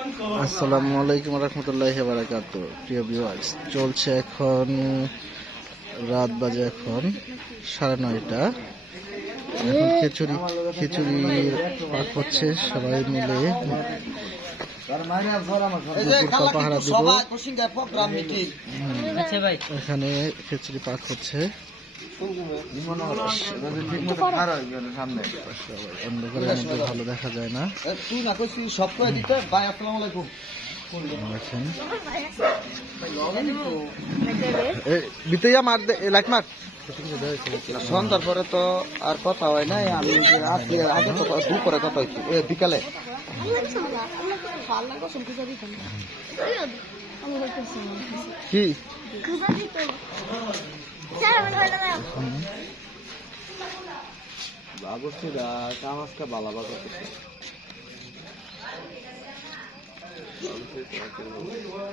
আসসালামু আলাইকুম রহমতুল্লাহ বারাকাত প্রিয় ভিউয়ার্স চলছে এখন রাত বাজে এখন সাড়ে নয়টা। এখন খিচুড়ি খিচুড়ি পাক হচ্ছে সবাই মিলে পাহারা দেব। এখানে খিচুড়ি পাক হচ্ছে। ভালো দেখা যায় না বিতেয়া মার দে লাইট মার সন্ধ্যার পরে তো আর কথা হয় নাই আমি আজকে আগে তো দুপুরে কথা হয়েছি বিকালে কি বাবুর্চিরা কামাজকে বালাবা করতেছে। দেখবার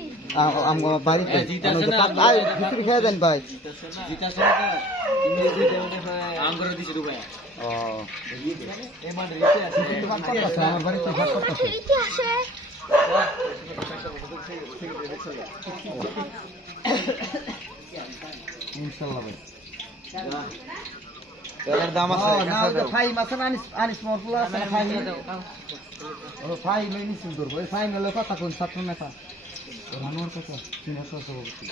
আমার বাড়িতে খেয়ে দেন ভাই মনে হয় মানে আমার করতেছে ইনশাল্লাহ ভাই দাম আছে ফাই মাছ আনিস আনিস মোর আছে ফাই ও ফাই লই নিস দূর ফাই মেলে কথা কোন ছাত্র নেতা রানোর কথা তিন বছর সভাপতি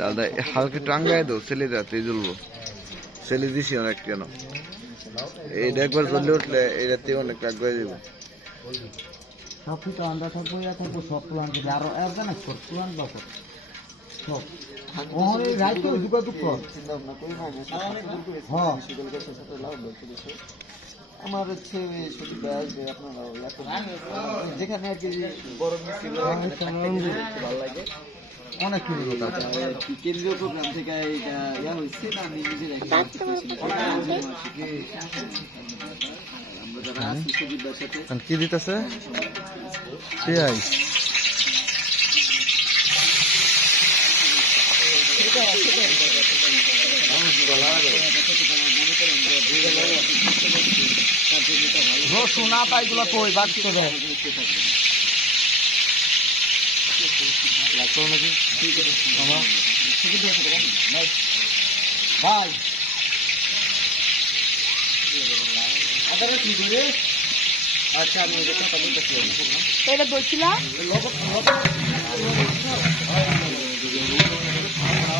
দাদা হালকা টাঙ্গায় দাও ছেলেরা তুই জ্বলবো ছেলে দিছি অনেক কেন? এইটা একবার জ্বলে উঠলে এটাতে অনেক রাগ হয়ে যাবে। সব কিছু আন্দা থাকব ইয়া থাকব সব প্লান আরও আর জানা প্লান বাপ রাইতে হ্যাঁ। আমার হচ্ছে আসবে আপনারা যেখানে আর কি বড় মিছিল ভালো লাগে। অনেক কেন্দ্রীয় প্রোগ্রাম থেকে এটা ইয়া হয়েছে না আমি নিজে দেখি। আমরা যারা আছি সুবিধার সাথে কি দিতেছে? পেঁয়াজ রসুন আটা এগুলো কই বাড়তে দেয় ভাই আচ্ছা আমি এটা বলছিলাম?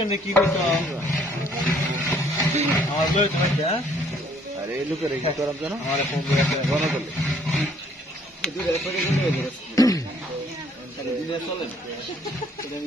গরিব কি করতে আমার? বই তোমার আর এই লোকের কি করার জন্য? আমার ফোন করে করলে। চলেন